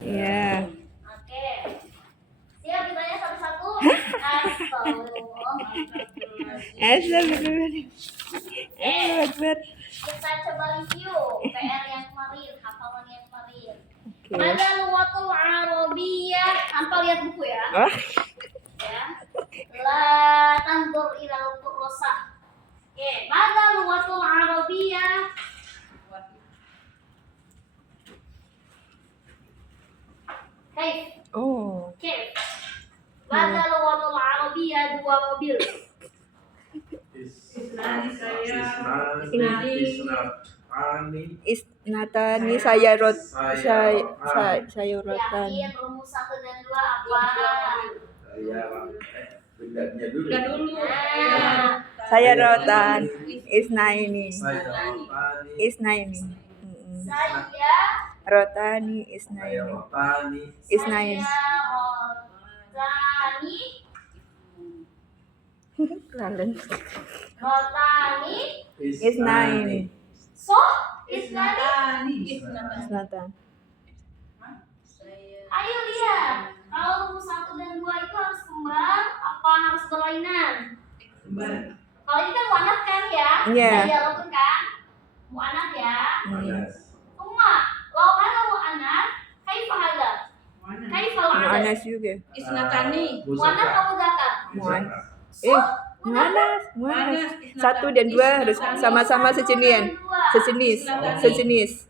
Iya. Oke. Siap ditanya satu-satu? Astagfirullah. Akbar. Kita coba review PR yang kemarin, hafalan yang kemarin. Oke. Mada luwatul Arabiyyah. Tanpa lihat buku ya. Oh. Ya. La tandur ilal kurrosa. Oke, mada luwatul Arabiyyah. Kaif. Oh. Kaif. Mada luwatul Arabiyyah dua mobil. Isnatani sayuratan. Yakin rumus 1 dan 2 apa? Sayuratan isnaini. Rotani isnaini. Lalen. Rotani Isnaini. So isnani. Isnatan. Ayo lihat. Kalau rumus 1 dan 2 itu harus kembar apa harus berlainan? Kalau ini kan muannats kan ya? Iya. Sayyaratun kan? Muannats ya. Cuma law ana muannats kaifa hadza? Kaifa al-adad? Muannas juga. Isnatani. Muannats atau mudzakkar? Muannas. Muannats. Muannas. 1 dan 2 harus sama-sama sejenis.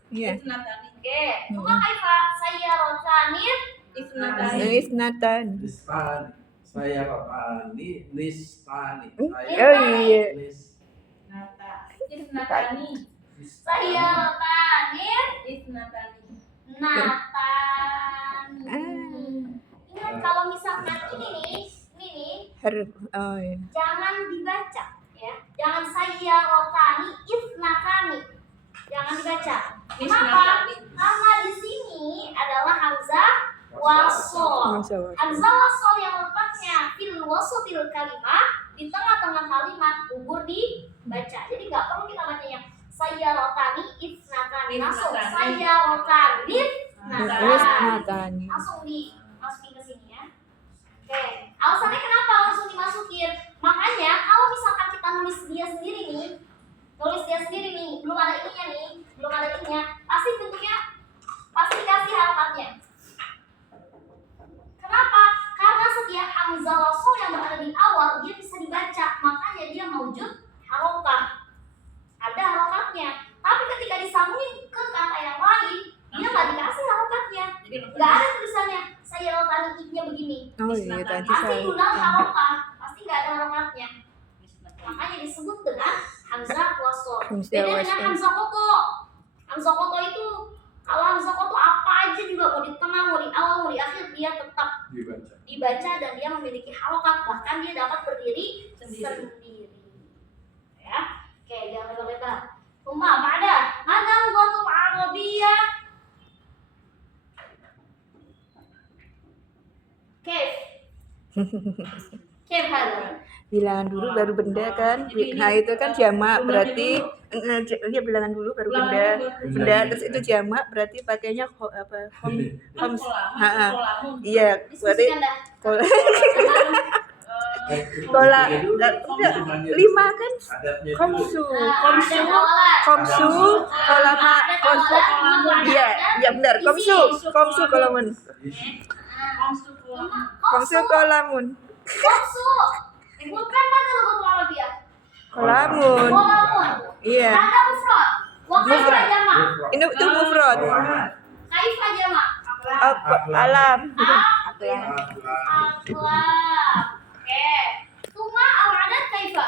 Iya. Isnatani. Oke. Cuma kaifa sayyaratani? Isnatan. Saya Papani, Nistani. Oh iya. Isnatani. Sayyaratani Isnatani. natani. Ingat kalau misalkan ini nih, Oh iya. jangan dibaca ya. Jangan sayyaratani isnatani. Jangan dibaca. Kenapa? Karena di sini adalah hamzah wasol. Hamzah wasol yang letaknya fil wasatil kalimah, di tengah-tengah kalimat gugur dibaca. Jadi nggak perlu kita bacanya sayyaratani isnatani. Langsung sayyaratani isnatani. Langsung dimasukin ke sini ya. Oke. Alasannya kenapa langsung dimasukin? Makanya kalau misalkan kita nulis dia sendiri nih, belum ada ininya, pasti bentuknya pasti dikasih harokatnya. Kenapa? Karena setiap hamzah wasol yang berada di awal dia bisa dibaca, makanya dia maujud harokat. Ada harokatnya. Tapi ketika disambungin ke kata yang lain, dia nggak dikasih harokatnya. Nggak ada tulisannya sayyaratani i-nya begini. Oh iya tadi Pasti saya. guna harokat, pasti nggak ada harokatnya. Makanya disebut dengan hamzah wasol. Beda dengan hamzah koto. Hamzah koto itu kalau hamzah koto apa aja juga mau di tengah, mau di awal, mau di akhir dia tetap dibaca dan dia memiliki harokat, bahkan dia dapat berdiri sendiri. Ya, oke jangan lupa. Umma pada mana lugatul Arabiyyah? Kef hada. Bilangan dulu baru benda kan. Nah itu kan jamak berarti iya bilangan dulu baru benda terus itu jamak berarti pakainya khoms. Iya berarti kola 5 kan komsu kolama komsu. Iya benar komsu kolamun komsu kolamun Bukan mana lugatul Arabiyyah? kolamun. Iya. Ada mufrad. Wa kaifa jamak? Ini itu mufrad. Kaifa jamak? Alam. Akhlak. Oke. Tuma al-adad kaifa?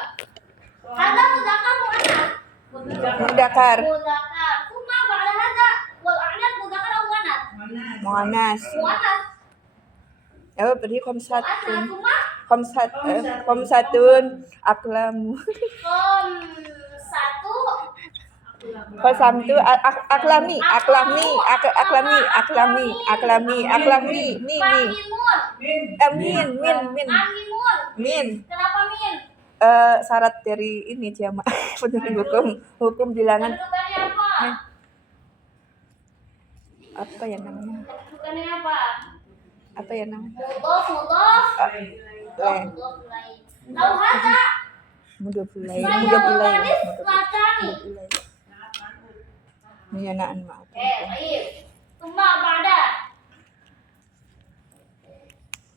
Hadza mudzakkar muannas. Mudzakkar. Tuma ba'da hadza wal a'dad mudzakkar aw muannas? Muannas. Muannas. Oh berarti komsatun. Tuma Komsatun aklamu. Kosamtu aklami. Min. Kenapa min? Syarat dari ini jamak hukum bilangan. Kedudukannya apa? Apa ya namanya? Bukannya apa? Apa ya namanya? Mudof. Lain. Mudof lain. Tahu hada? Mudah bulai. Saya Mudah bulai. watanis latani. Ini anaan maaf. Baik. Tuma pada.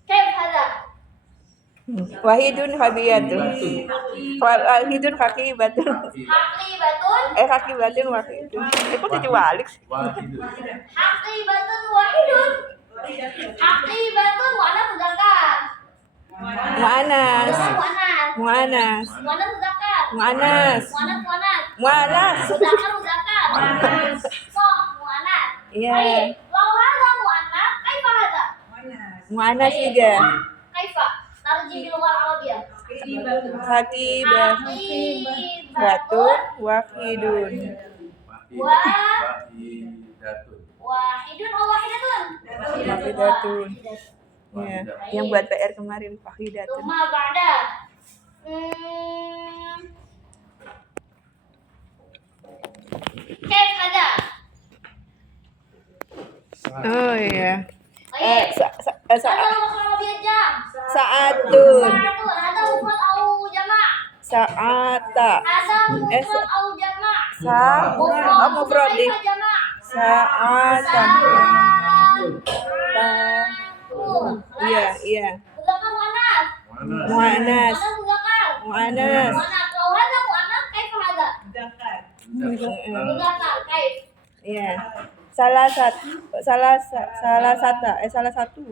Kayf hada? Wahidun habiyatun. Wahidun hakibatun. Haqibatun. Hakibatun wahidun. Kok jadi walik sih? Wahidun. Haqibatun wahidun. Haqibatun wana mudzakkar. Mu'anas. Mu'annas. Mu'anas. Wana mudzakkar. Mu'anas. Mu'annas. Mu'anas. Mudzakkar. Soh mu'annas. Iya. Baik. Lau hada mu'annas, kaifa hada? Mu'anas juga. Kaifa? Tarjih bil lughah Arabiyah. Hakibatun Haqibatun wahidun. Wahidatun. wahidun atau wahidatun? Wahidatun. Ya, yang buat PR kemarin wahidatun. Tuma ba'da. Kaif hada? Oh iya. Baik. Hada lughah Arabiyah jam. Saatun. Sa'atun. Hada mufrad au jama'. Saata. Hada mufrad au jama'. Mufrad di Kaifa jama'? saata. Iya, iya. Mudzakkar mu'annas. Mu'anas. Mudzakkar. Mu'anas. Mu'annas. Lau hada mu'annas, kaifa hada? Mudzakkar. Kaif? Iya. Salah satu. Salah satu. Salah satu atau salah satu?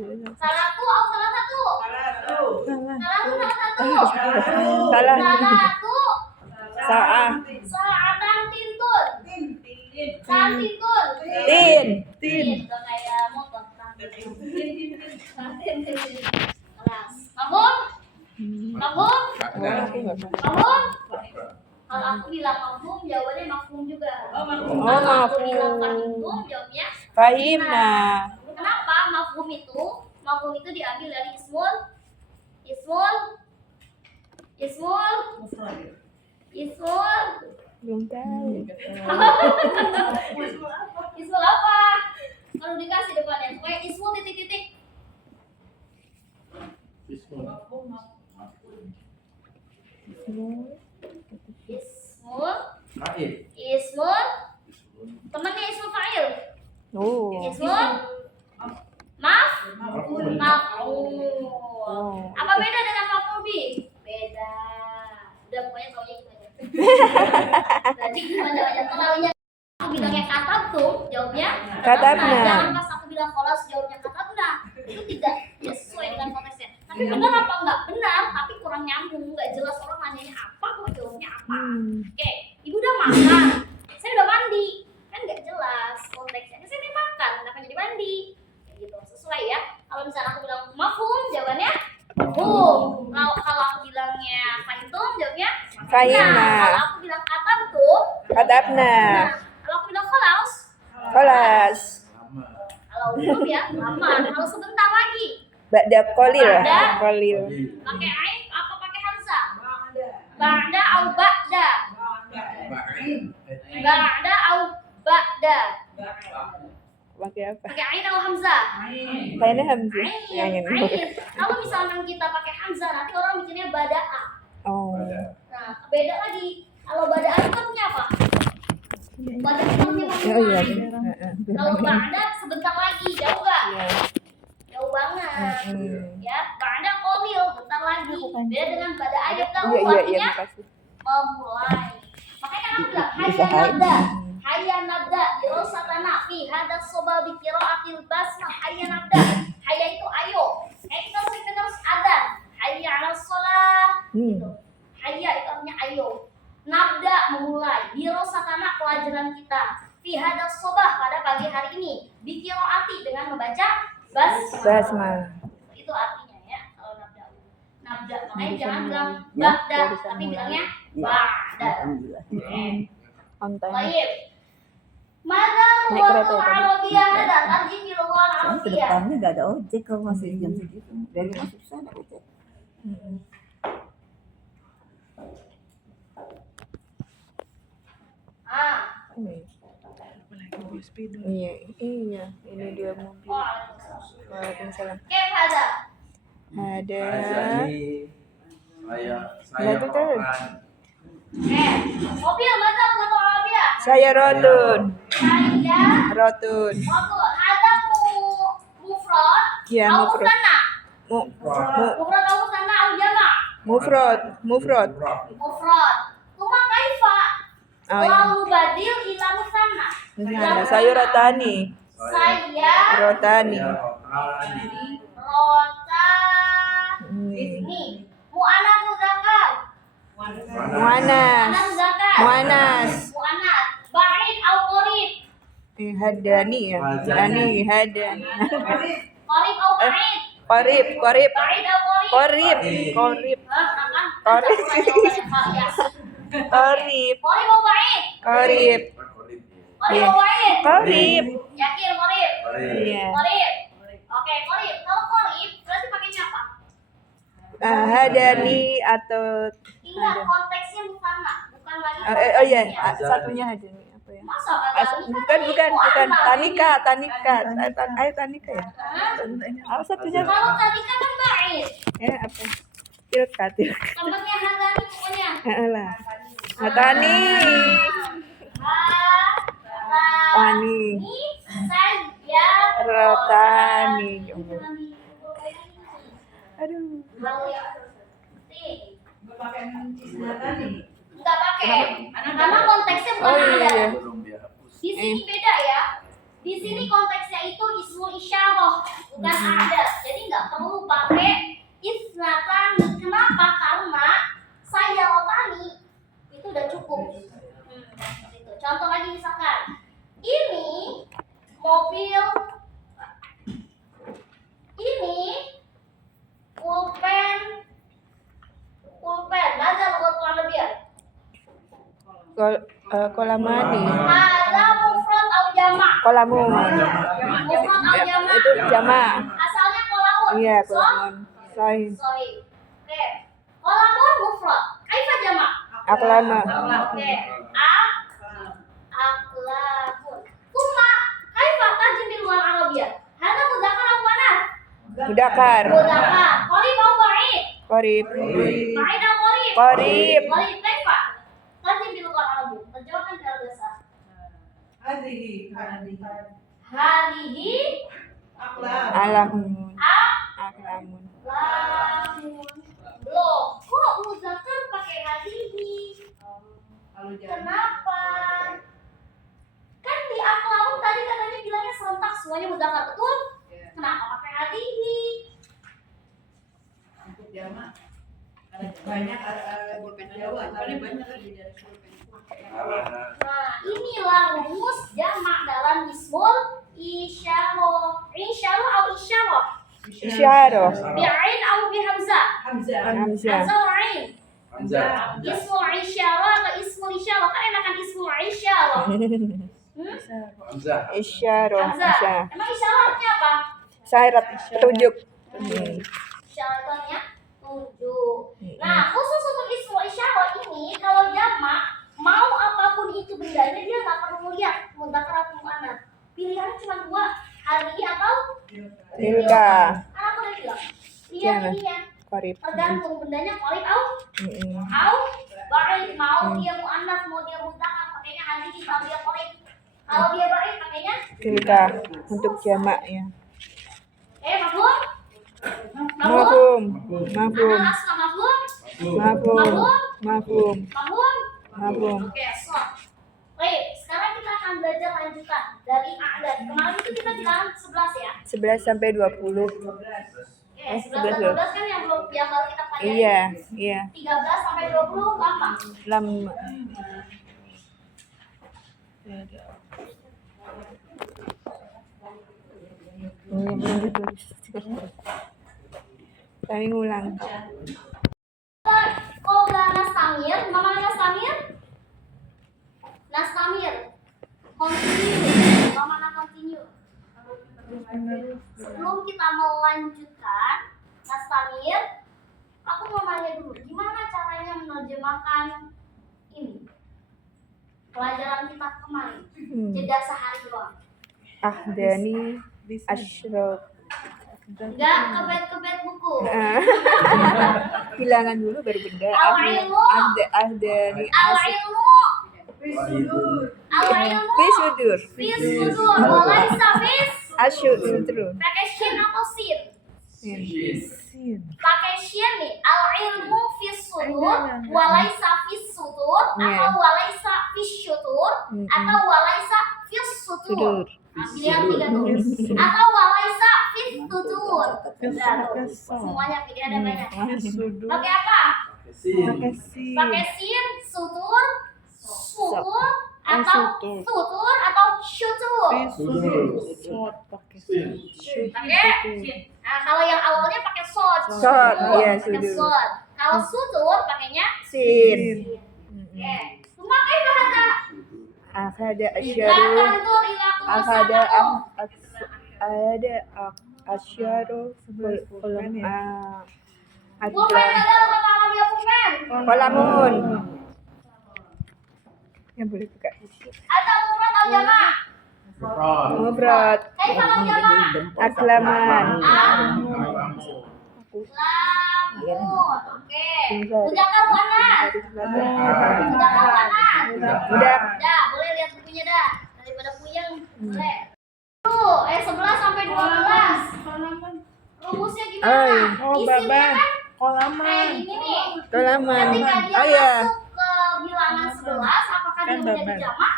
Salah. Satu. Saah. Sa'atan tintun. Sa'at tintun. Tin. Udah kayak motor. Kelas. Mahum? Mahum? Mahum? Kalau aku bilang mahum, jawabannya mafhum juga. Kalau aku bilang fahimtum, jawabnya Fahimna. kenapa mafhum itu? Mafhum itu diambil dari ismul Belum tahu. ismul apa? Kalau dikasih depannya, supaya ismul titik-titik. Ismul temannya ismul fa'il. Oh. Ismul maf'ul. Apa beda dengan maf'ul bi? Beda. Udah pokoknya taunya gitu aja. Jadi banyak-banyak terlalunya. Aku bilangnya katabtum, jawabnya Katabna. Jangan pas aku bilang kholas jawabnya katabna. Itu tidak sesuai dengan konteksnya. Tapi benar apa enggak? Benar, tapi kurang nyambung, enggak jelas orang nanyanya apa, kok jawabnya apa. Oke, ibu udah makan. Saya udah mandi. Kan enggak jelas konteksnya. Saya udah makan, kenapa jadi mandi? Kayak gitu. Sesuai ya. Kalau misalnya aku bilang mafhum, jawabannya mafhum. Kalau aku bilangnya fahimtum, jawabnya Fahimna. Kalau aku bilang katabtum, Katabna. kalau aku bilang kholas, Kelas. kalau belum ya lama. Kalau sebentar lagi, Ba'da qalil. Ba'da. Qalil. pakai ain apa pakai hamzah? Ba'da au ba'da. Ba'da au ba'da. Pakai apa? Pakai ain atau hamzah? Kayaknya hamzah. Yang Ain. ini. Kalau misalkan kita pakai hamzah, nanti orang mikirnya bada'a. Oh. Nah, beda lagi. Kalau bada'a itu kan punya apa? Bada'a itu artinya Oh iya. memulai. Kalau ba'da sebentar lagi, jauh gak? Iya. Jauh banget. Hmm. Ya, ba'da qalil, bentar lagi. Beda dengan bada'a yang tahu Iya, iya, iya, artinya makasih. memulai. Makanya kan aku bilang hayya nabda. Hayya nabda dirosatana fi hadas soba bi qiraatil basmah. Hayya nabda. Hayya itu ayo. Kayak kita sering dengar adzan. Hayya 'alas shalah. Gitu. Hayya itu artinya ayo. Nabda memulai. Dirosatana pelajaran kita. Fi hadas soba pada pagi hari ini. Bi qiraati dengan membaca Basmalah. itu artinya ya kalau nabda. Nabda makanya jangan bilang ba'da tapi bilangnya ba'da. On time. Baik. Mana Naik kereta lughah tadi. Arabiyah ada tarjih di lughah Soalnya ke Arabiyah. depannya gak ada ojek kalau masih jam segitu. Dari masuk sana ojek. Ah, Ini. Iya, iya, ini dia mobil. Waalaikumsalam. Waalaikumsalam. Kif hada? Ada. Azani. Saya Betul, betul. rotani. Mobil mana untuk Arabia? Saya rotun. Saya Rotun. Betul. Ada mufrad. Iya, Au mufrad. musanna. Mufrad au musanna au jama'. Mufrad. Mufrad. Kuma kaifa? Oh, iya. Lalu badil ila musanna. Nah, saya rotani. Saya Rotani. Rotani. rota. Ini. Nih, mu'anas muzakkar. Muanas. Mu'anas muzakkar. Muanas. Mu'anas. Ba'id au qarib. Hadani ya. Hadani. Hadani. Qarib au ba'id. Qarib. Qarib. Ba'id au qarib. Qarib. Qarib. Hah, kan? Qarib. Qarib Qarib. au ba'id. Qarib. Qarib au ba'id. Qarib. Yakin qarib? Iya. Qarib. Oke, qarib. Kalau qarib berarti pakainya apa? Hadani atau Ingat konteksnya musanna, bukan lagi oh iya, konteksnya. satunya hadani apa ya? Masa kata Bukan Tanika. Ayo Tanika ya. Hah? Satunya Kalau tadika kan ba'id. apa? Tilka. Tempatnya hadani pokoknya. Lah. Hatani. Tani. Ini saya Rotani. Aduh. Enggak pakai. Karena konteksnya bukan Oh ada. iya. Belum dihapus. Di sini beda ya. Di sini konteksnya itu ismul isyarah, bukan ada. Jadi nggak perlu pakai isnatani. Kenapa? Karena saya rotani itu udah cukup. Gitu. Contoh lagi misalkan, ini mobil, ini pulpen, ada buat Arabia. Kolamani. Ada mufrad au jama'. Kolamun. Mufrad au jama'. Itu jama. Asalnya kolamun. Iya, So, kolamun. Sahih. sorry. Oke. Kolamun mufrad. Kaifa jama'? Aklama. Oke. Aklamun. Kuma kaifa tajim bil lughah Arabiyah? Hada mudzakkar atau muannas? Mudakar. Mudzakkar. Qarib au ba'id? Qarib. Ba'id au qarib? Qarib. Qarib kaifa? Tajim bil lughah Arabiyah. Terjemahkan secara bahasa. Hadihi Alamun. Aklamun. lamun. Loh, kok muzakkar pakai hadihi? Kenapa? Kan di aklamun tadi katanya bilangnya serentak semuanya muzakkar, betul? Kenapa pakai hadihi? Nah, inilah rumus jamak dalam ismul isyarah. Isyarah atau isyarah? Isyarah. Bi'ain atau bihamzah? Hamzah. Hamzah wa ain. Hamzah. Ismul isyarah atau ismul isyarah? Kan enakan ismul isyarah. Hamzah. Isyarah. Hamzah. Emang isyarah artinya apa? Syarat petunjuk. Isyarah itu artinya tunjuk. Nah, khusus untuk ismul isyarah ini kalau jamak mau apapun itu bendanya dia nggak perlu lihat mudzakkar atau muannas. Pilihannya cuma dua, hadihi atau Tilka. Kan aku udah bilang. Lihat Jangan. ininya. Qarib. Tergantung bendanya qarib au ba'id. Mau dia muannas, mau dia mudzakkar pakainya hadihi, kalau dia qarib. Kalau dia ba'id pakainya Tilka untuk jamak ya. mafhum? Mafhum. Mafhum. Ana asma mafhum? Mafhum. Mafhum. Mafhum? Mafhum. Oke, stop. Baik, sekarang kita akan belajar lanjutan dari a'dad. Kemarin itu kita bilang 11 ya. 11 sampai 20. Oke, 11 dan 12 kan yang belum yang baru kita pelajari. Iya, iya. 13 sampai 20 gampang. Lama. Ini belum ditulis. Kami ngulang. Qawla nastamir, mana nastamir? Nastamir. Continue. Mana continue? Sebelum kita melanjutkan nastamir, aku mau nanya dulu, gimana caranya menerjemahkan ini? pelajaran kita kemarin. Jeda sehari doang. Ahdani asyraf. Enggak kebet buku. Bilangan dulu baru benda. Al-ilmu. Ahdani Al-ilmu. Al-ilmu. fi sudur. Fis sudur. Walaisa fis. Asyudur. Pakai shin atau sin? Sin. Pakai shin nih. Al-ilmu fis sudur. Walaisa fis sudur. Iya. Atau walaisa fis sudur. Atau walaisa fis sudur. Sudur. Nah, pilihan 3 tuh. Atau walaisa fis sudur. Udah tuh. Semuanya pilihannya banyak. Sudur. Pakai apa? Sin. Pakai sin. Pakai sin, sutur, sutur, atau sutur. sutur atau syutur. Sod pakai sin. Pakai. Nah, kalau yang awalnya pakai sod. Sod, iya, Pakai sudur. sod. Kalau sutur pakainya Sin. oke. Memakai bahasa. Akhada La asyaru. tandur ila Akhada kumasakamu. asyaru. Pulpen ya? Pulpen adalah kata Arabia pulpen. Kolamun. Yang boleh buka. Atau mufrad atau jamak. Mufrad. Mufrad. Kayak kalau jamak. Aklaman. Lamun. Oke. Mudzakkar muannats. Mudzakkar muannats. Udah. Dah, boleh lihat bukunya dah. Daripada puyeng, boleh. Tuh, 11 sampai 12. Rumusnya gimana? Oh, Isinya baban. kan Kolaman. kayak gini nih. Kolaman. Ketika dia Oh iya. masuk ke bilangan 11, apakah dia Kan menjadi baban. jamak?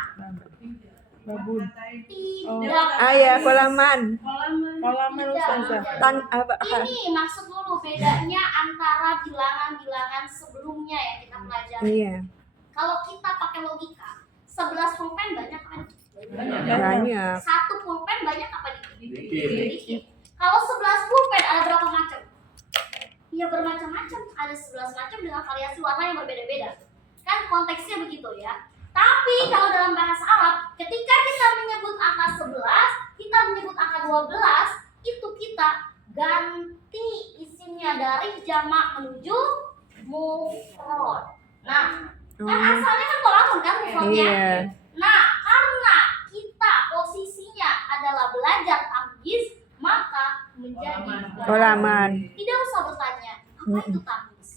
Babun. Tidak. Ah ya, kolaman. Kolaman ustazah. Tan apa? Ini maksud dulu bedanya antara bilangan-bilangan sebelumnya yang kita pelajari. Iya. Kalau kita pakai logika, 11 pulpen banyak apa dikit? Banyak. 1 pulpen banyak apa dikit? Dikit. Dikit. Kalau 11 pulpen ada berapa macam? Ya bermacam-macam. Ada 11 macam dengan variasi warna yang berbeda-beda. Kan konteksnya begitu ya. Tapi kalau dalam bahasa Arab, ketika kita menyebut angka 11, kita menyebut angka 12, itu kita ganti isimnya dari jamak menuju mufrad. Nah, kan asalnya kan kolamun kan mufradnya. Iya. Nah, karena kita posisinya adalah belajar tamyiz, maka menjadi Kolaman. Tidak usah bertanya, apa itu tamyiz?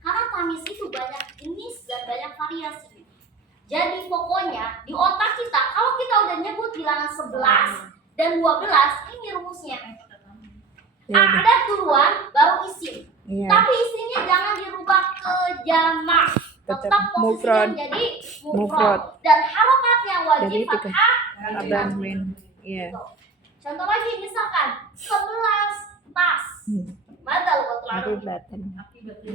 Karena tamyiz itu banyak jenis dan banyak variasi. Jadi pokoknya di otak kita, kalau kita udah nyebut bilangan 11 dan 12, ini rumusnya. Ada duluan, baru isim. Iya. Tapi isimnya jangan dirubah ke jamak. Tetap Tetap posisinya mufrad. menjadi Mufrad. mufrad. Dan harokatnya wajib Jadi tiga. fathah. Abangwin. Iya. Contoh lagi misalkan 11 tas. Mada lugatul arabiyah.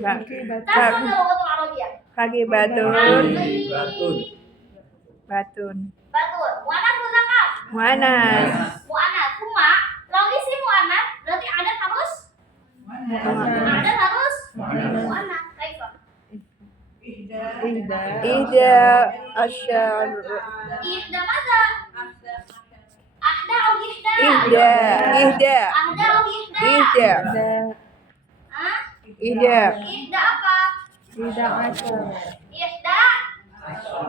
Akibatan. Tas mada lugatul arabiyah. Akibatun. Batun. Batun. Batun. Mu'anats muzakkar. Muanas. Mu'anats. Cuma kalau isi mu'anats berarti ada harus mu'anats. Kaifa? Ida asyar. Ihda mada? Ahda atau ihda? Ihda. Ihda. Ahda atau ihda? Ihda. Hah? Ihda. Ihda apa? Tidak asyar. Ihda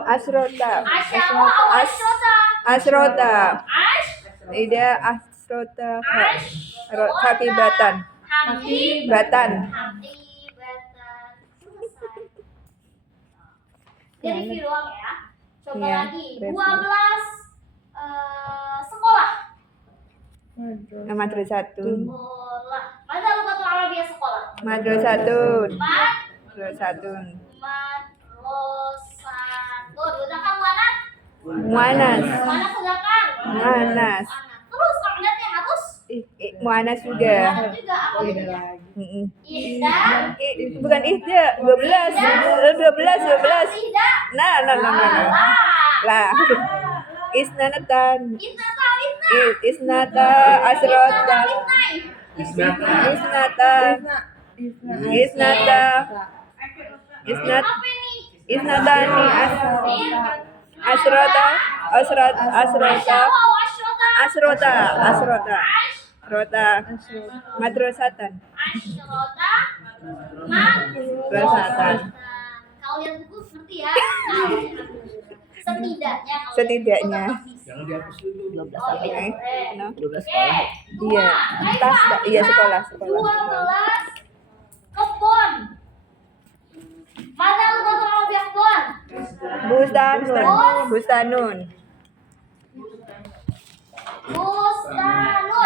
Asrota. asyara atau asyrota? Asrota. Ash Ida asrota. Asyrota. Hakibatan. Hakibatan. Batan. Selesai. Jadi review doang ya. Coba Iya, lagi. review. 12 sekolah. Madrasatun. Sekolah. Mana lugatul arabiyah sekolah? Madrasatun. Mat Madrasatun. Madrasatun. Muzakkar muannats? Muanas. Muannats muzakkar? Muanas. Terus kaidatnya harus Muanas juga. muannats juga apa itu? Mm-mm. Ihda. Bukan ihda, 12. 12. Ihda. Nah. Lah. Isnanatan. Isnata. Isnata asrota. Isnata. Isnata. Isnata. Isnat. Apa ini? Isnatani asrota. Asrota. Asyara atau asyrota? Asrota. Rota. Madrasatan. Asyrota. Madrasatan. Kalau lihat buku ngerti ya. Setidaknya kalau Setidaknya. itu tetap bisa. Jangan dihapus dulu. 12 Oh iya, sampai boleh. 12 Oke. sekolah. Dua. Iya. Kaifa Iya, Amina? sekolah. 12 kebun. Mana lu tahu kalau biar kebun? Bustanun. Bustanun.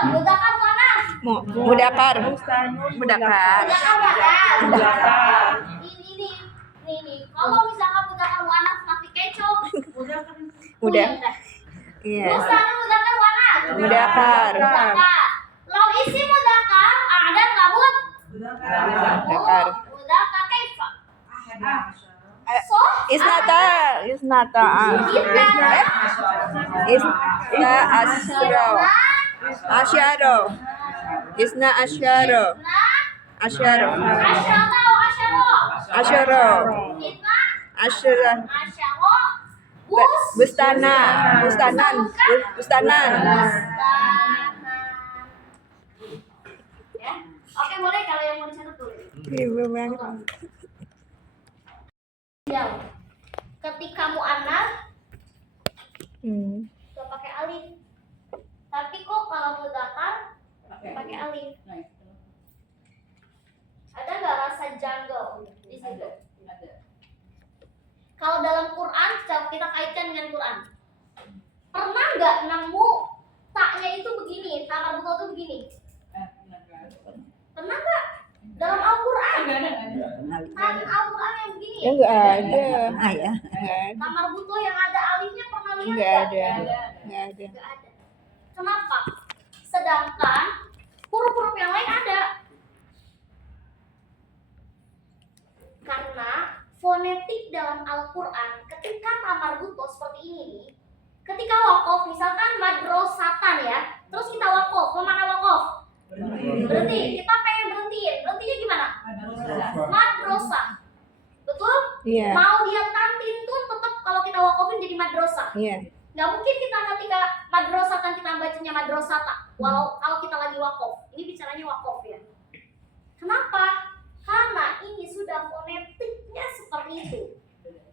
Mudakar mana? Mudakar. Mudakar. Mudakar mana? Ini. Kalau misalkan mudakar wanas masih kecoh. Udah. Iya. Bustanun mudakar wanas. Mudakar. Mudakar. Law isi mudakar ada kabut. Mudakar. Mudakar kaifa? So Isnata. Isna Asyaro. Isna asyaro. Asyara atau Asyaro. Isna Asyara. asyara Bustanan. Ya. Oke, boleh kalau yang mau dicatat tulis. Ya. Ketika mu'annas gak pakai alif. Tapi kok kalau mudzakkar pakai alif. Ada nggak rasa janggal di situ? Kalau dalam Quran, coba kita kaitkan dengan Quran. Pernah nggak nemu taknya itu begini, tak marbutoh itu begini? Pernah nggak? Dalam Al-Quran, tak Al-Quran yang begini. Ya enggak ada. Nah ya. Tak marbutoh yang ada alifnya pernah lihat Enggak nggak? ada. Enggak ada. Nggak ada. Kenapa? Sedangkan huruf-huruf yang lain ada. Karena fonetik dalam Al-Quran ketika tamarbuto seperti ini nih, ketika wakof misalkan madrosatan ya, terus kita wakof, mana wakof? Berhenti, kita pengen berhentiin, berhentinya gimana? Madrosah, betul? Iya. Mau dia tantin tuh tetap kalau kita wakofin jadi madrosah. Iya. Nggak mungkin kita ketika madrosatan kita bacanya madrosata, walau kalau kita lagi wakof, ini bicaranya wakof ya. Kenapa? Karena ini sudah fonetiknya seperti itu.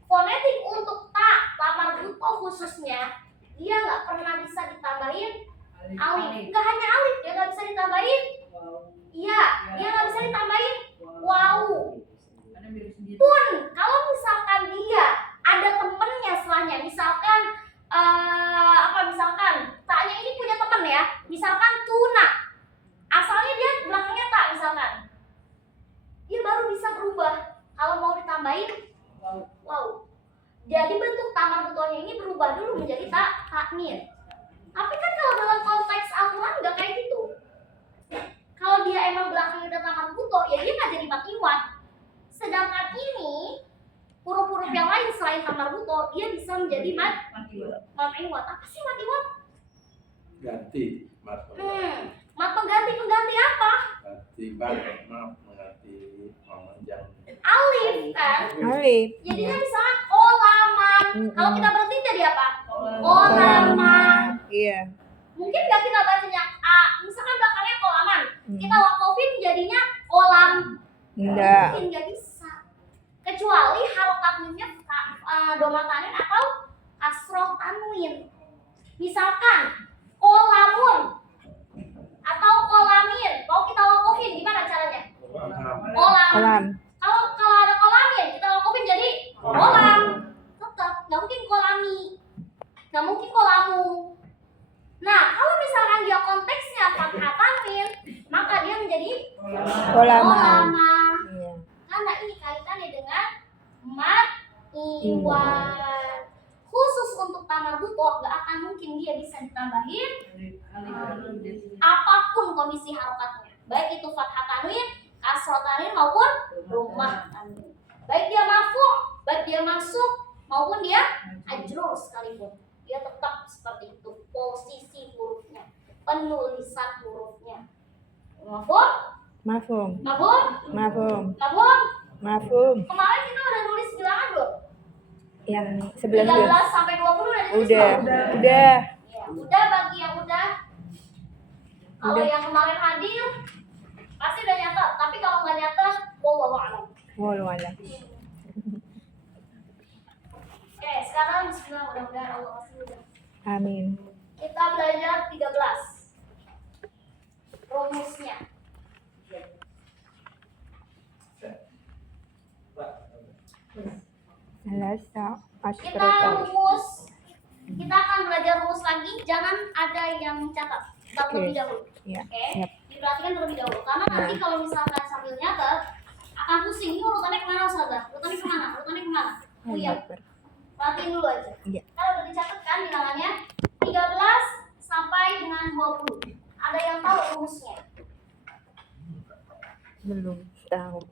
Fonetik untuk ta, marbuto khususnya, dia nggak pernah bisa ditambahin alif. Nggak hanya alif, dia nggak bisa ditambahin. Iya, dia nggak bisa ditambahin waw. Pun kalau misalkan dia ada temennya setelahnya, misalkan misalkan taknya ini punya temen ya, misalkan tuna, asalnya dia belakangnya tak misalkan. Dia baru bisa berubah kalau mau ditambahin wow. Jadi bentuk tamarbutohnya ini berubah dulu menjadi takmir. Tapi kan kalau dalam konteks Al-Quran nggak kayak gitu. Kalau dia emang belakangnya udah tamarbutoh, ya dia nggak jadi matiwat. Sedangkan ini huruf-huruf yang lain selain tamarbutoh, dia bisa menjadi matiwat. Apa sih matiwat? Ganti. Mat Mat pengganti apa? ganti maaf mengganti memanjang. Alif kan? Alif. Jadinya misalnya kolaman. Kalau kita berhenti jadi apa? Kolaman. Iya. Mungkin nggak kita bacanya A, misalkan belakangnya kolaman. Kita wakofin jadinya kolam. Enggak. Mungkin nggak bisa. Kecuali harokat mimnya doma tanwin atau kasroh tanwin. Misalkan kolamun atau kolamin. Mau kita wakofin gimana caranya? Kolam. Kolam. Kalau ada kolamin, kita wakofin jadi kolam. Tetap nggak mungkin kolami, nggak mungkin kolamu. Nah, kalau misalkan dia konteksnya fathah tanwin, maka dia menjadi Kolama. kolama. Iya. Karena ini kaitannya dengan mat iwan. Khusus untuk tamarbutoh nggak akan mungkin dia bisa ditambahin apapun kondisi harokatnya, baik itu fathah tanwin, kasroh tanwin maupun dhammah tanwin. Baik dia marfu, baik dia mansub maupun dia ajrur sekalipun, dia tetap seperti itu posisi hurufnya, penulisan hurufnya. Mafhum? Mafhum. Mafhum? Mafhum. Mafhum? Mafhum. Kemarin kita udah nulis bilangan belum? Yang 13 11 sampai 20 udah ditulis udah. belum? Udah. Ya, udah bagi yang udah. Kalau yang kemarin hadir pasti udah nyata, tapi kalau nggak nyata, wallahu a'lam. Wallahu a'lam. Oke, sekarang Bismillah, mudah-mudahan Allah kasih mudah. Amin. Kita belajar 13 rumusnya. Salasa Kita akan belajar rumus lagi. Jangan ada yang catat terlebih dahulu. Ya. Oke, Siap. diperhatikan terlebih dahulu. Karena nanti kalau misalkan sambil nyatet akan pusing. Ini urutannya kemana Ustazah? Urutannya kemana? Urutannya kemana? Oh iya, perhatiin dulu aja. Iya. Kalau udah dicatat kan bilangannya 13 sampai dengan 20. Ada yang tahu rumusnya? Belum tahu.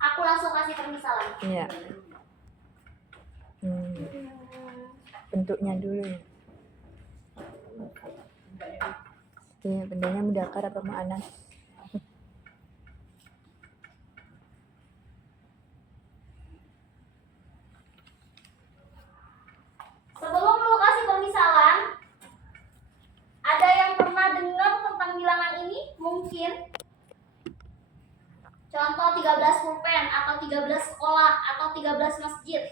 Aku langsung kasih permisalan. Iya. Bentuknya dulu ya. Iya, bentuknya mudakar apa mu'anas? Sebelum lu kasih permisalan, ada yang pernah dengar tentang bilangan ini? Mungkin. Contoh 13 pulpen atau 13 sekolah atau 13 masjid.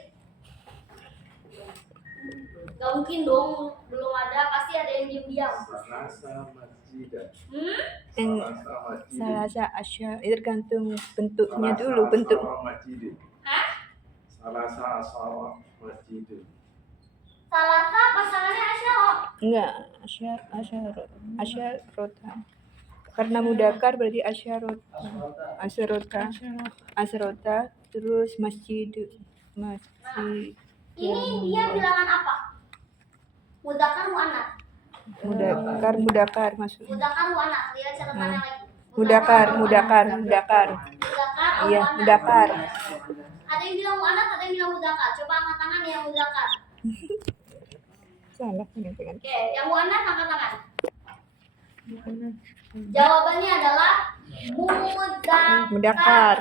Gak mungkin dong, belum ada, pasti ada yang diam-diam. Salasa masjidan. Yang Salasa masjidan. salasa asyar itu tergantung bentuknya dulu, bentuk. Masjidin. Hah? Salasa asara masjidin. Salasa pasangannya asyara. Enggak, asyarota. Karena mudakar berarti asyarota, terus masjid. Ini dia bilangan apa? Mudzakkar muannats. Mudakar masuk. Mudzakkar muannats. Lihat catatannya lagi. Mudakar. Mudzakkar Iya, muannats. mudakar. Ada yang bilang muannats, ada yang bilang mudzakkar. Coba angkat tangan yang mudzakkar. Salah ini dengan. Oke, yang muannats angkat tangan. Jawabannya adalah mudzakkar. Mudakar.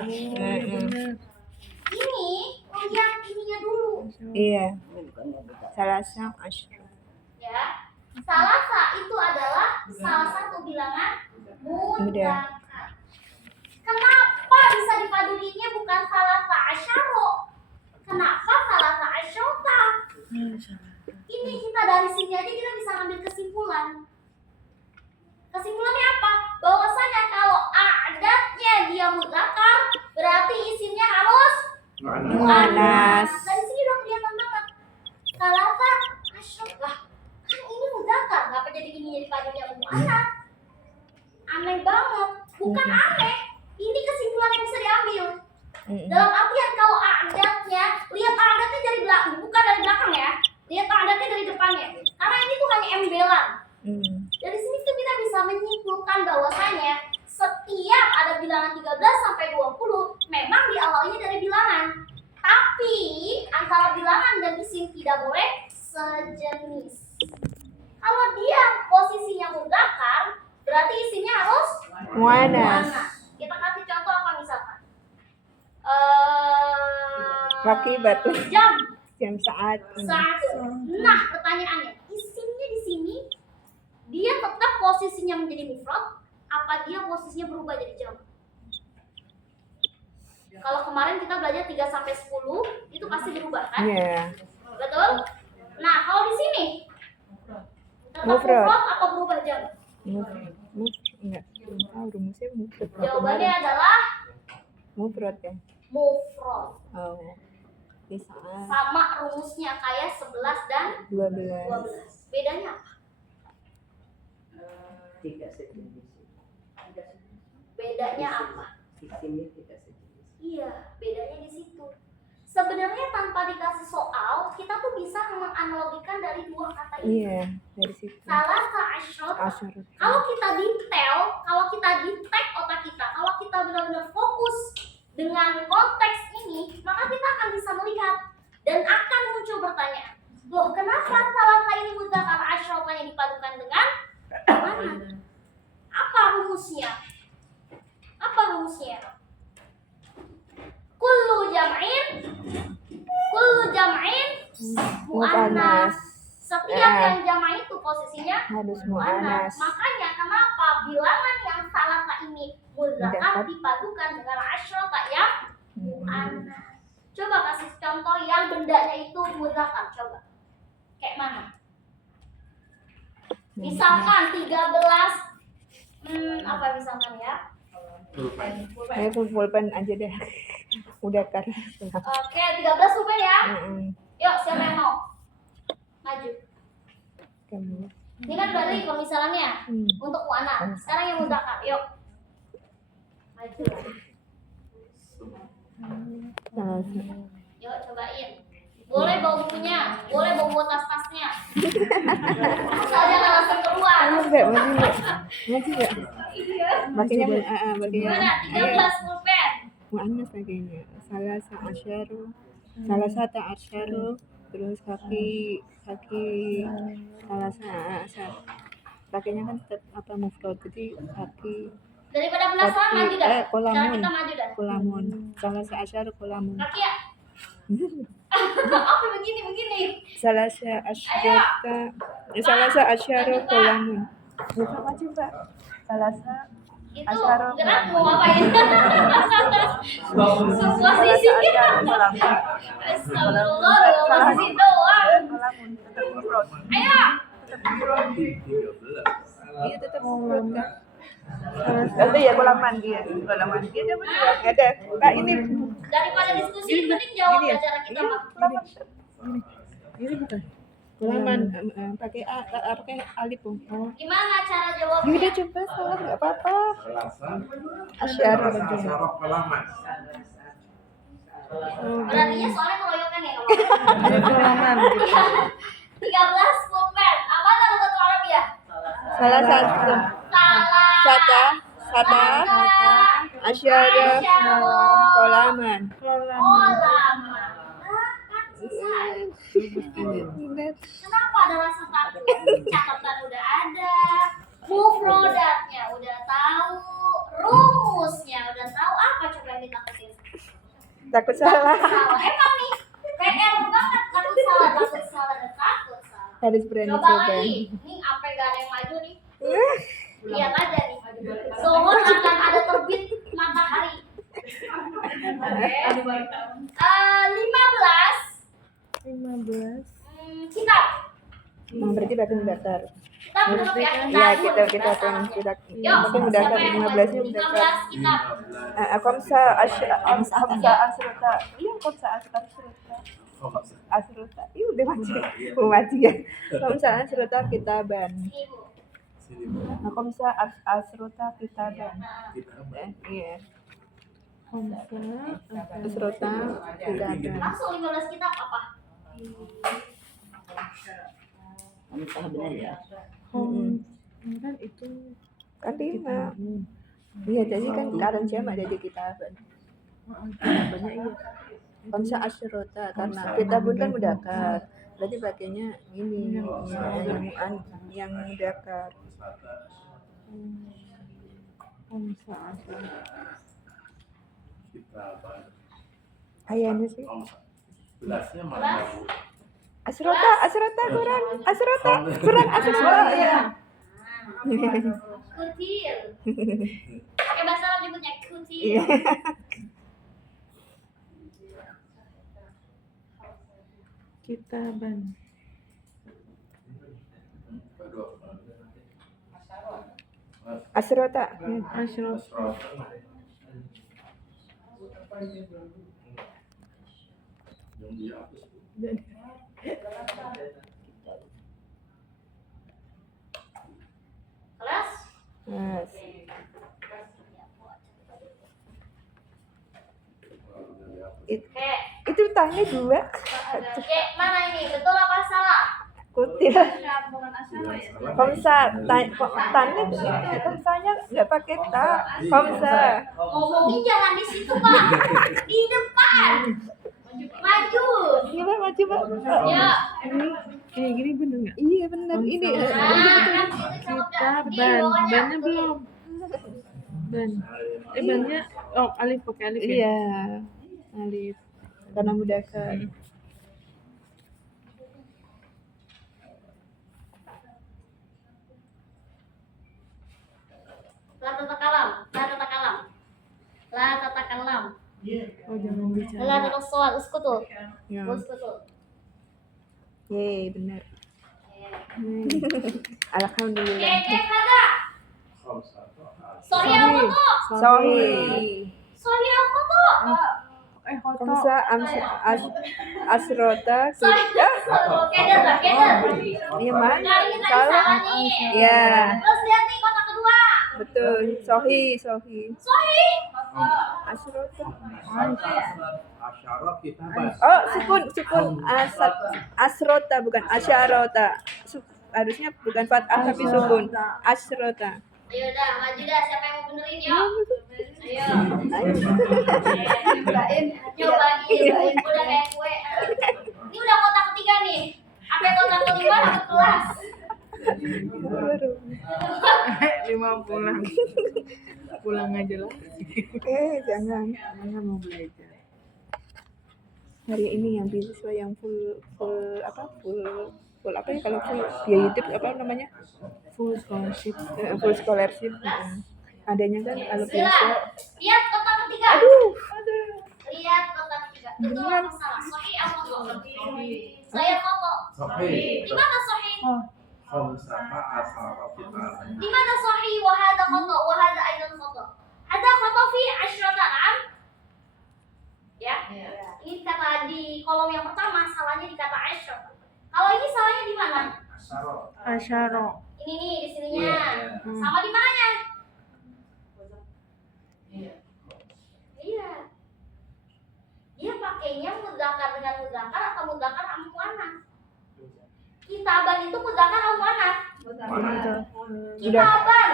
Ini lihat ininya dulu. Iya. Salasa asyar. Ya. Salasa itu adalah salah satu bilangan mudzakkar. Kenapa bisa dipadulinya bukan salasa asyaro? Kenapa salasa asyota? Ini kita dari sini aja kita bisa ngambil kesimpulan. Kesimpulannya apa? Bahwasanya kalau adatnya dia mudzakkar, berarti isimnya harus Muannas. Dari sini udah kelihatan banget. Salasa asyota. Kan ini mudzakkar, kenapa jadi ini jadi padunya muannas? Aneh banget. Bukan aneh. Ini kesimpulan yang bisa diambil. Dalam artian kalau adatnya, lihat adatnya dari belakang, bukan dari belakang ya. Lihat adatnya dari depannya. Karena ini tuh hanya embelan. Dari sini tuh kita bisa menyimpulkan bahwasanya setiap ada bilangan 13 sampai 20 memang diawalinya dari bilangan. Tapi antara bilangan dan isim tidak boleh sejenis. Kalau dia posisinya mudzakkar, berarti isimnya harus Muannas. Kita kasih contoh apa misalkan? Wakibat. Jam saat. Nah, pertanyaannya, isimnya di sini dia tetap posisinya menjadi mufrad apa dia posisinya berubah jadi jam? Kalau kemarin kita belajar 3 sampai 10 itu pasti berubah kan? Iya. Betul? Nah, kalau di sini tetap Mufrad. mufrad apa berubah jam? Enggak. Tahu rumusnya mufrad. Jawabannya adalah Mufrad ya. mufrad. Oh. Bisa. Sama rumusnya kayak 11 dan 12. 12. Bedanya apa? Tidak sejenis. Bedanya apa? Sistemnya tidak sejenis. Iya, bedanya di situ. Sebenarnya tanpa dikasih soal, kita tuh bisa menganalogikan dari dua kata ini. Iya, dari situ. Salasa asyara. Asyarot. Kalau kita detail, kalau kita detect otak kita, kalau kita benar-benar fokus dengan konteks ini, maka kita akan bisa melihat dan akan muncul pertanyaan. Loh, kenapa salasa ini mudzakkar asyarotnya dipadukan dengan mana? Apa rumusnya? Apa rumusnya? Kullu jam'in muannas. Setiap yang jama' itu posisinya Harus muannas. muannas. Makanya kenapa bilangan yang salasa ini mudzakkar dipadukan dengan asyarata ya muannas. Coba kasih contoh yang bendanya itu mudzakkar, coba. Kayak mana? Misalkan 13 apa misalkan ya? Pulpen aja deh. Udah kan. Oke, 13 pulpen ya. Yuk, siapa yang mau? Maju. Kamu. Ini kan berarti pemisalannya untuk mu'anats. Sekarang yang mudzakkar, yuk. Maju. Yuk, cobain. Boleh bawa bukunya, boleh bawa tas-tasnya. Asal jangan langsung keluar. Maju nggak? Makanya Gimana? 13 pulpen. muannas pakainya. Salah satu asyaru, terus kaki salah satu. Pakainya kan tetap apa mufrad, jadi kaki. Daripada penasaran maju dah. Cara Kolamun. kita maju dah. Kolamun. Salah satu asyaru kolamun. Kaki ya. Apa begini? Salah satu asyaru kolamun. Bukan maju Pak. Salah satu Itu Asyara gerak mau ngapain? Sebuah sisi. Astagfirullah, dua sisi doang. Ayo. 13. Iya tetap mufrad kan. Ada ya kolaman dia ada benar ada. Pak ini Daripada diskusi, mending jawab Gini ya? acara kita, Pak. ini bukan kolaman pakai pakai alif oh. Gimana cara Ya jawabnya? udah coba salah nggak apa-apa. Asyara Asyara kolaman. Berarti soalnya keroyokan ya, kalau Ada kolaman gitu. 13 pulpen. Apa lalu kata Arab ya? Salah satu sata asyara kolaman. Lama. Kan susah. Kenapa ada rasa takut? Catatan udah ada, mufrodatnya udah tahu, rumusnya udah tahu, apa coba yang ditakutin? Takut salah. Salah. Emang nih, PR banget, takut salah, dan takut salah. Harus berani Coba coba. lagi, nih apa gak ada yang maju nih? Lihat aja nih, Zohor akan ada terbit matahari. Oke. 15 kitab. Berarti bagian mudzakkar. Kita belum ya, Ya kita kita dulu. kita Yuk, tapi mudzakkar siapa yang 15-nya mau? mudzakkar. 15 kitab. Khamsa asrota. Iya khamsa asrota. Iya udah maju. Mau maju ya. Khamsa asrota kitaban. Nih, Bu. Sini Bu. Khamsa asrota kitaban. Iya. Khamsa asrota kitaban. Langsung 15 kitab apa? Benar ya. Kan itu kan 5. Iya jadi kan karen jamak jadi kitaban. Banyak iya. Khamsa asrota karena kitabun kan mudzakkar. Berarti pakainya ini yang mudzakkar. Khamsa asrota. Kitaban. Ayahnya sih. 11-nya mana Bu? Asrota kurang asrota ya. Kutil. Pakai bahasa Arab nyebutnya kutil. Iya. Kitaban. Asrota. Yang dihapus Bu. Kelas? Mas. Oke. Itu tanya 2. Oke, mana ini? Betul apa salah? Kutil. Khamsa tanya khamsanya nggak pakai ta. Khamsa. Ngomongin jangan di situ, Pak. Di depan. Maju. Gimana maju Pak? Ya. Kayak gini bener nggak? Iya bener. Ini Kita Bannya belum. Bannya alif pakai alif ya. Iya. Alif. Karena mudzakkar. La tata kalam. La tata kalam. Oh, jangan bicara. لا تتصل اسكتوا Ya. اسكتوا Yeay, benar. Alhamdulillah. كيف هذا؟ خمسة صحيح أو خطأ؟ Sahih. صحيح أو خطأ؟ Kamsa asrota. صحيح كده lah كده Iya, Man. nah ini tadi Salah. salah nih Ya, terus lihat nih kotak kedua betul. Sahih. sahih Asrota. Asyarah kita bahas. Oh, sukun asrota bukan asyarota. Harusnya bukan fathah tapi sukun. Asrota. ayo dah maju dah siapa yang mau benerin yuk ayo nyobain udah kayak kue ini udah kotak ketiga nih sampai kotak kelima dapat kelas 5 pulang aja lah. Jangan. Mana mau belajar. Hari ini yang beasiswa yang full apa ya, kalau full biaya hidup apa namanya, Full scholarship. full scholarship. Adanya kan kalau beasiswa. lihat kotak ketiga lihat kotak ketiga itu apa salah sahih atau kotor saya foto Sahih. di mana sahih Khamsah asyarah kita. di mana sahih wa hadha khata wa hadha aidan khata hadha khata fi asyrata na'am ya ini kata di kolom yang pertama salahnya di kata asyrata kalau ini salahnya di mana Asyarah. Asyara. ini nih di sininya sama di mananya iya dia pakainya mudzakkar dengan mudzakkar atau mudzakkar sama muannats kitaban itu mudzakkar atau muannats kitaban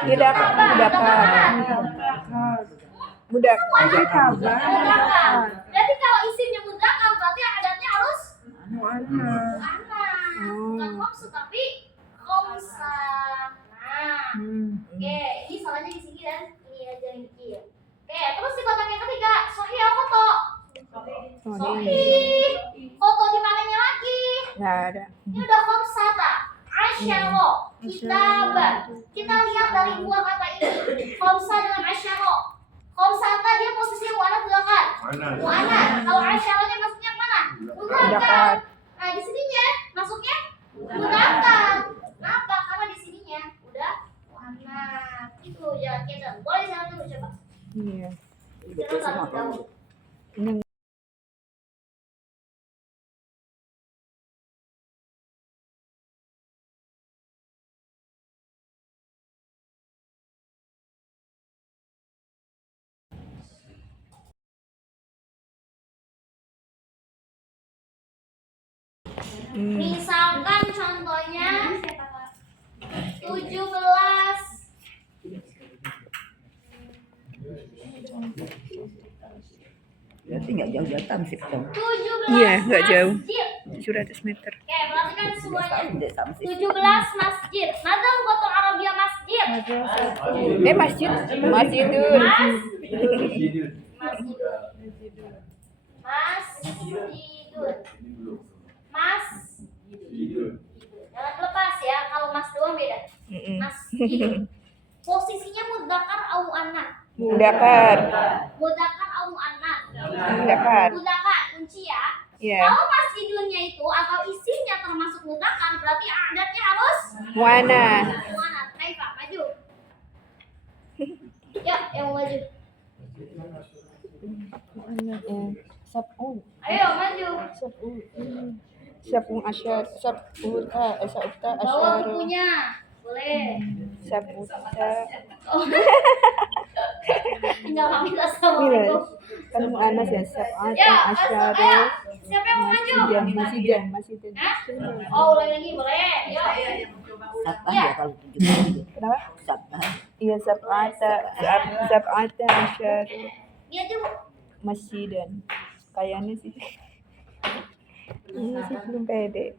Budak. mudzakkar berarti kalau isimnya mudzakkar berarti adatnya harus Mu'annas. muannats bukan khamsu tapi khamsa nah oke ini salahnya di sini dan ini aja yang dikit oke terus di kotak yang ketiga sahih atau foto sahih foto di mananya lagi Nggak ada. ini udah khamsata asyara kitaban kita lihat dari dua kata ini khamsa dengan asyara khamsata dia posisinya muannats mudzakkar Mana? muannats kalau asyaranya masuknya mana mudzakkar nah di sininya masuknya mudzakkar kenapa karena di sininya udah muannats itu ya kita boleh jalan dulu coba Iya. kita taruh jauh Ini misalkan contohnya 17 Berarti nggak jauh-jauh tamsip dong. 17 Iya, nggak jauh. masjid. 700 meter. Oke, perhatikan semuanya. Tidak tamsip. 17 masjid. Mada kota Arabia masjid. Masjid. Masjidun. Masjidun. Masjidun. Masjidun. Ini belum. Masjidun. Jangan lepas ya, kalau mas doang beda. Masjidun. Posisinya mudzakkar au muannats. Mudakar. Mudzakkar au muannats. Mudakar. Mudzakkar kunci ya. Iya. Kalau masjidunnya itu atau isinya termasuk mudzakkar berarti adatnya harus Muana. muannats. Hai Pak, maju. Ya, yang mau maju. Sab'un. Ayo maju. Sab'un asyar. Sab'uta Bawa asyar. bukunya. Boleh. Sab'uta. Oh. Tinggal kami assalamualaikum. Kan mu'anas ya. Sab'ata Ya, asyar. ayo. Siapa yang mau maju? Masjidan. Hah? Oh, ulangi lagi boleh. Yuk. Sabah Ya. ya kalau 7 Kenapa? Sabah. Iya, sab'ata asyar. Lihat dulu. Masjidan. Kayaknya sih. Ini sih belum pede.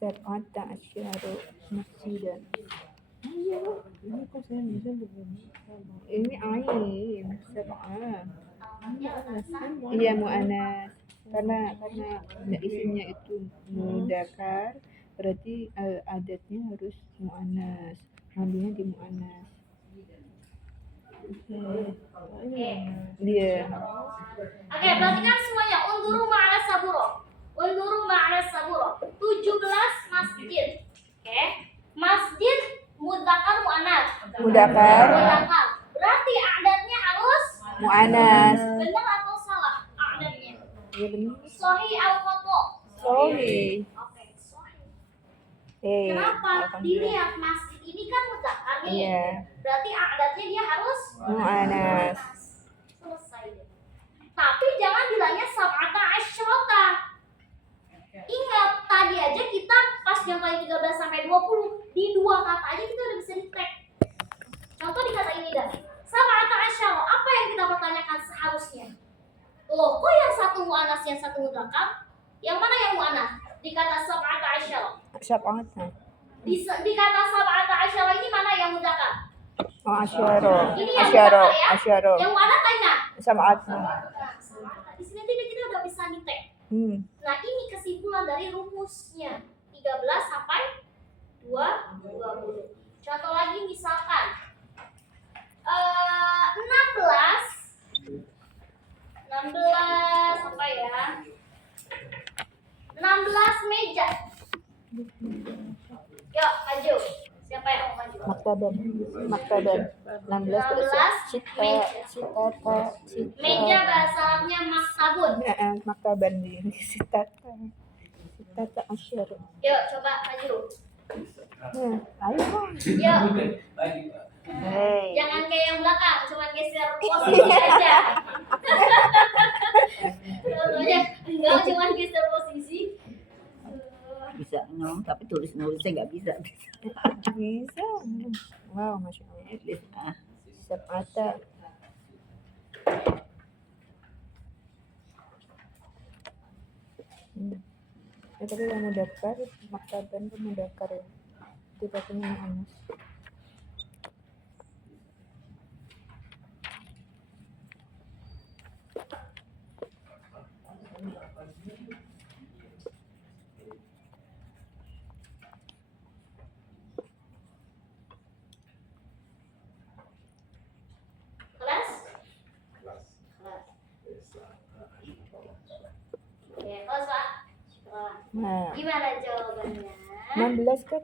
Sab'ata asyaru masjidan. Ini kok saya bisa begini? Ini ain. Sab'ah. Iya mu'anas. Karena isinya itu mudakar, berarti adatnya harus mu'anas. Mandinya di mu'annas. Oke. Dia. Oke, perhatikan semuanya. Unduru ma'ana saburo. Unduru ma'ana saburo. 17 masjid. Oke. Masjid mudzakkar mu'annas. Mudzakkar. Mudzakkar. Berarti adatnya harus Mu'annas. benar atau salah adatnya? Iya benar. Sahih atau khoto? Sahih. Oke, sahih. Alhamdulillah. Kenapa? Dilihat masjid ini kan mudzakkar nih. Iya. Berarti adatnya dia harus Mu'annas. selesai deh. Tapi jangan bilangnya sab'ata asyrota. Ingat tadi aja kita pas yang kali 13 sampai 20 di dua kata aja kita udah bisa di-tag. Contoh di kata ini dah. Sab'ata asyara. Apa yang kita pertanyakan seharusnya? Loh, kok yang satu mu'annas yang satu mudzakkar? Yang mana yang mu'annas? Di kata sab'ata asyara. Sab'ata. Di kata sab'ata asyara ini mana yang mudzakkar? Oh, asyara. Ini yang Asyara. mudzakkar ya? Asyara. Yang mu'annas mana? Sab'ata. Di sini tidak kita udah bisa di-tag. Nah, ini kesimpulan dari rumusnya 13 sampai 20. Contoh lagi misalkan 16 apa ya? 16 meja. Yuk, maju. Siapa yang mau maju? Maktaban. 16 cita. Meja bahasa Arabnya maktabun. Maktaban di Sitata. Sitata asyara. Yuk, coba maju. Ayo. Yuk. Hey. Jangan kayak yang belakang, cuma geser posisi aja. Contohnya, enggak cuma geser posisi. Bisa ngomong tapi nulisnya nggak bisa. Bisa. Wow, masya Allah. Sab'ata. Tapi yang mudzakkar, maktaban itu mudzakkar ya. Tidak punya mu'annas. Kelas? Oke, kelas Pak. Nah, Gimana jawabannya? 16 kan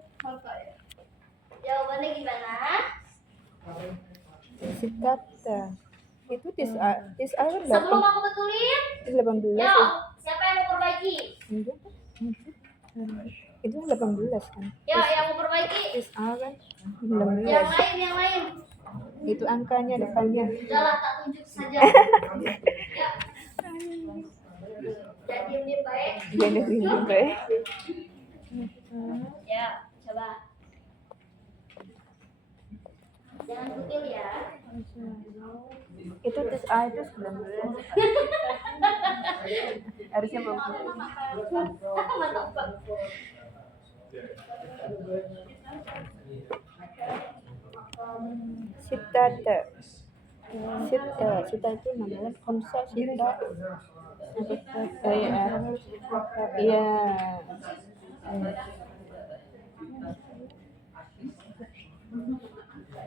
Jawabannya gimana? Sitata. Itu tis'a kan Sebelum aku betulin, 18 yuk, ya. siapa yang mau perbaiki? Enggak. Itu 18 kan. Yuk, yang mau perbaiki. Tis'a kan Yang 19. lain. Itu angkanya depannya. Udahlah, tak tunjuk saja. Ya. Dan diem-diem baik. Jangan disimpan. Ya, coba. Jangan kutil ya. Itu tis'a itu 19. Harusnya belum. Mantap, Pak. Sitata. Sita itu namanya khamsa sita. Iya.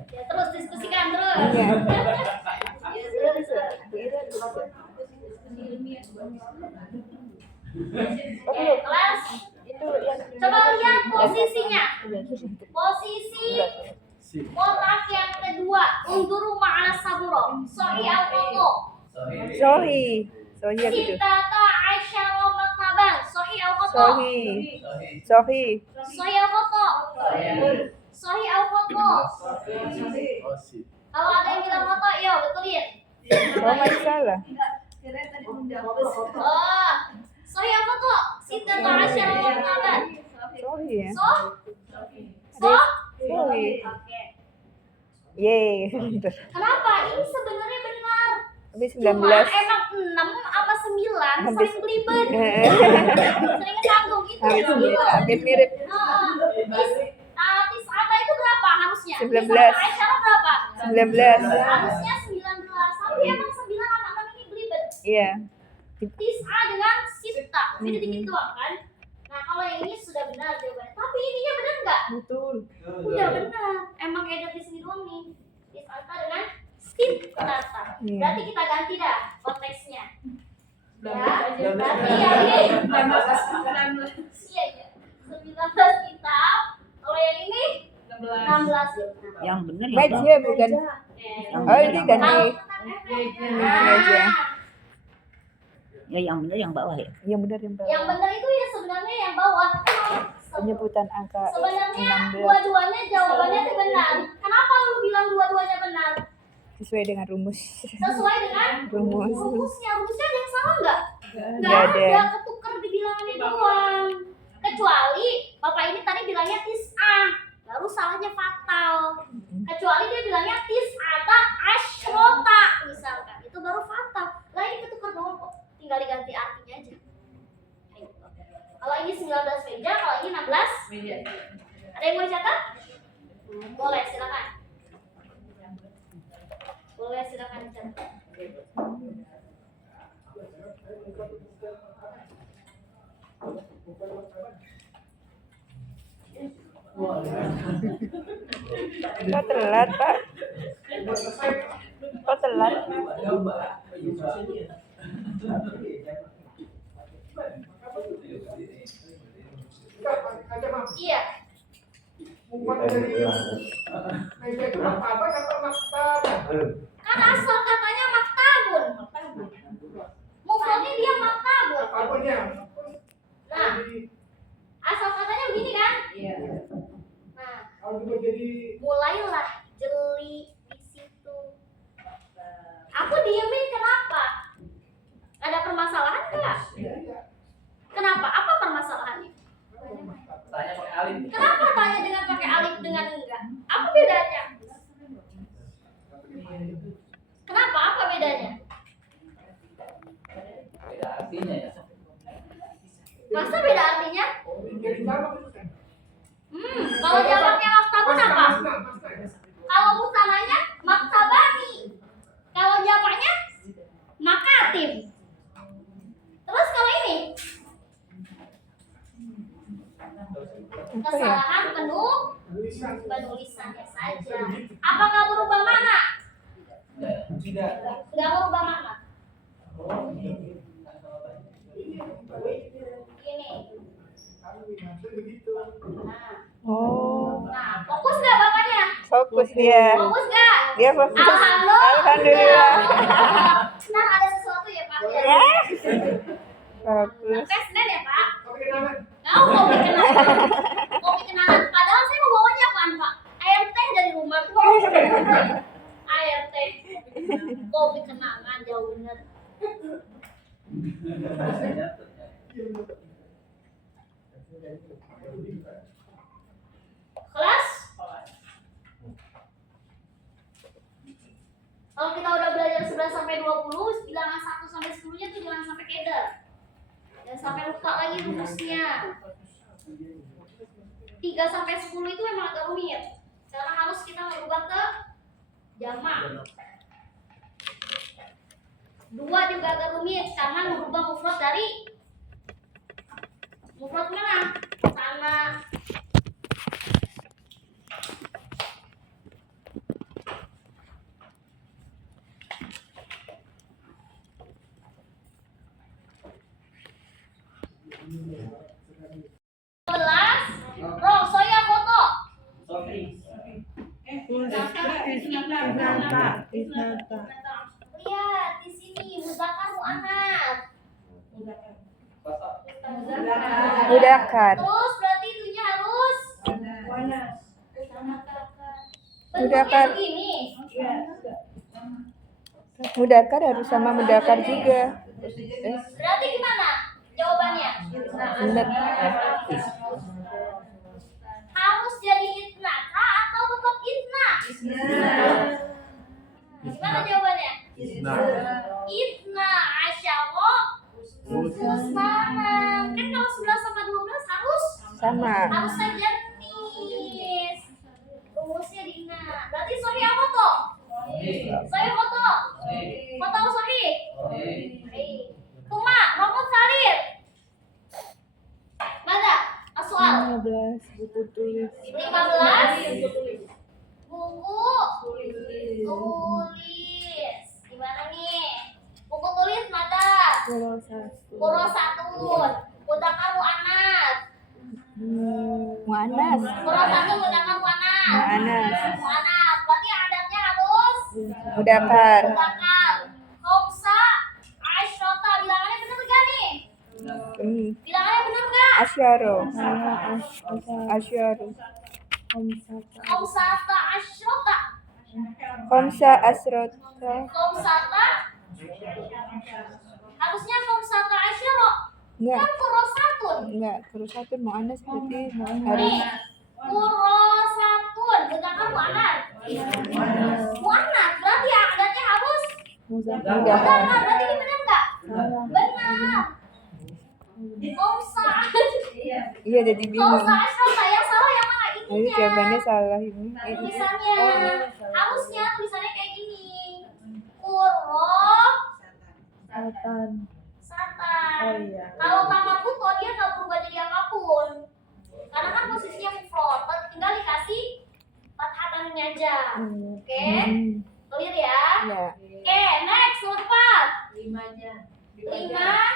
Ya, terus diskusikan terus. Iya. Ya, terus. Oke, kelas. Itu yang Coba lihat posisinya. Posisi kotak yang kedua. Unduru ma'ana saburo. Sohi al-foto. Sohi apa itu? Sitata asyara maktaban. Sohi al-foto. Sohi Sohi al-foto. Sohi al-foto. Kalau ada yang bilang foto, yuk betulin. Oh, masih salah. Oh, sohi al-foto. Sitata asyara maktaban. Sohi ya. So? Sohi. Oke. Yeay. Kenapa? Ini sebenarnya benar. Tapi Cuma 19. emang 6 sama 9 Habis- sering belibet. Sering tanggung gitu. Hampir mirip. Tis'ata itu berapa harusnya? 19. Tis'ata Aisyah berapa? 19. Harusnya 19. Tapi emang 9 sama 6 ini belibet. Iya. Tis'a dengan sita. Beda dikit doang kan? Nah, kalau yang ini sudah benar jawabannya. Tapi ininya benar nggak? Betul. Udah benar. Emang Berarti kita ganti dah konteksnya. Ya, 19 berarti yang ini 19 iya ya. 19 kitab. Kalau yang ini 16 ya. Yang benar yang Meja bukan. Yang Oh, ini ganti. Nah, Ya yang benar yang bawah ya. Yang benar yang yang benar itu ya sebenarnya yang bawah. penyebutan angka Sebenarnya 16 dua-duanya jawabannya itu benar. Kenapa lu bilang dua-duanya benar? sesuai dengan rumus. Sesuai dengan Rumus. rumusnya ada yang salah nggak? Nggak Nggak ada. ada, ketukar dibilangnya doang. Kecuali bapak ini tadi bilangnya tis'ah, baru salahnya fatal. Kecuali dia bilangnya tis'ata asyrota misalkan, itu baru fatal. Lah ini ketukar doang kok, tinggal diganti artinya aja. Kalau ini 19 meja, kalau ini 16 meja. ada yang mau dicatat? Boleh, silakan. Boleh, silakan dicatat. Kok telat, Pak? Kok telat? Iya. Kan asal katanya maktabun. Mufradnya dia maktabun. Nah, asal katanya begini kan? Iya. Nah, mulailah jeli di situ. Aku diemin kenapa? Ada permasalahan nggak? Kenapa? Apa permasalahannya? Tanya pakai alif. Kenapa tanya dengan pakai alif dengan enggak? Apa bedanya? Kenapa? Apa bedanya? Beda artinya ya. Masa beda artinya? Kalau jamaknya maktabun apa? Kalau musananya maktabani. Kalau jamaknya makatim. Terus kalau ini kesalahan penulisannya saja. Apakah berubah makna? Tidak. Enggak berubah makna. Ini. Oh, Nah, fokus nggak bapaknya? fokus dia. Fokus nggak? Dia fokus. Alhamdulillah. Alhamdulillah. Ntar ada sesuatu ya Pak. Ya. Fokus. Sampai Senin ya Pak. Kau kopi kenangan. Kopi kenangan. Padahal saya mau bawanya apaan Pak? Air teh dari rumah. Air teh. Kopi kenangan jauh bener. Kelas? Kalau kita udah belajar 11 sampai 20, bilangan 1 sampai 10-nya tuh jangan sampai keder. Jangan sampai lupa lagi rumusnya. 3 sampai 10 itu memang agak rumit. Karena harus kita merubah ke jamak. 2 juga agak rumit karena merubah mufrad dari mufrad mana? Sana. Roh, saya foto. Lihat di sini mudzakkar muannats. Mudakar. Terus berarti itunya harus Mudzakkar. bentuknya begini. Mudakar harus sama mudakar juga. Berarti gimana jawabannya? Benar. Harus jadi itnaka atau tetap itna? Gimana jawabannya? Itna asyara usmanan. Kan kalau 11 sama 12 harus Sama. saja nis. Rumusnya diingat. Berarti sahih apa toh? Sahih foto. Foto sahih. Tuma, rokok salir. Mana? Soal 15 buku tulis. 15 buku tulis. Gimana Gimana nih? Buku tulis mata. Kurosatu. Kurosatun. Mudzakkar muannats. Muannas. Kurosatun mudzakkar muannats. Muannas. Berarti adatnya harus Mudzakkar. mudzakkar. Khamsa asyrota. Bilangannya bener gak nih? Bilangannya bener gak? Asyaro. Asyaro. Khamsata asyrota. Khamsa asrota. Khamsata. Harusnya khamsata asyara. Enggak, Kan kurosatun. enggak. Kurosatun muannas berarti harus Nih, kurosatun. Mudzakkar muannats. Muannats berarti adatnya harus mudzakkar. mudzakkar. Berarti ini bener gak? Benar. Khamsa. Iya, jadi bingung. Khamsa asyara. Yang salah yang mana Jadi ininya? jawabannya salah ini. Tulisannya harusnya tulisannya kayak gini. Satan. Satan. Oh iya. Kalau tanpa puto dia nggak berubah jadi apapun. Karena kan posisinya mufrad, tinggal dikasih fathah aja. Oke? Clear ya? Ya. Oke, next lepas. 5 jam. 5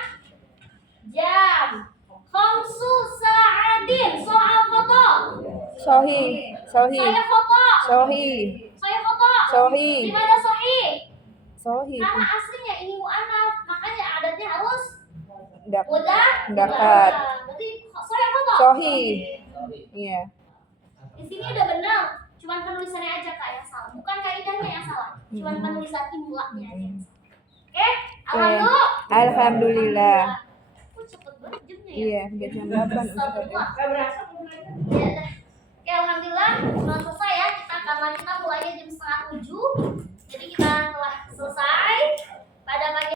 jam. Khamsu sa'adin. Soal foto. Sohi. Sohi. Saya foto. Sohi. Saya foto. Sohi. Di mana sahih? Sohi. Karena aslinya ini mu'anats, makanya adatnya harus Dak. mudzakkar. Berarti saya foto. Sohi. Iya. Di sini udah benar, cuman penulisannya aja Kak yang salah. Bukan kaidahnya yang salah, cuman penulisan imlanya aja yang salah. Oke, alhamdulillah. Alhamdulillah. Kok cepet banget jamnya ya? Iya, udah jam 8 Ustaz. Gak berasa belum aja. Ya udah. Oke, alhamdulillah sudah selesai ya. Karena kita mulainya jam 6:30. Jadi kita telah selesai pada pagi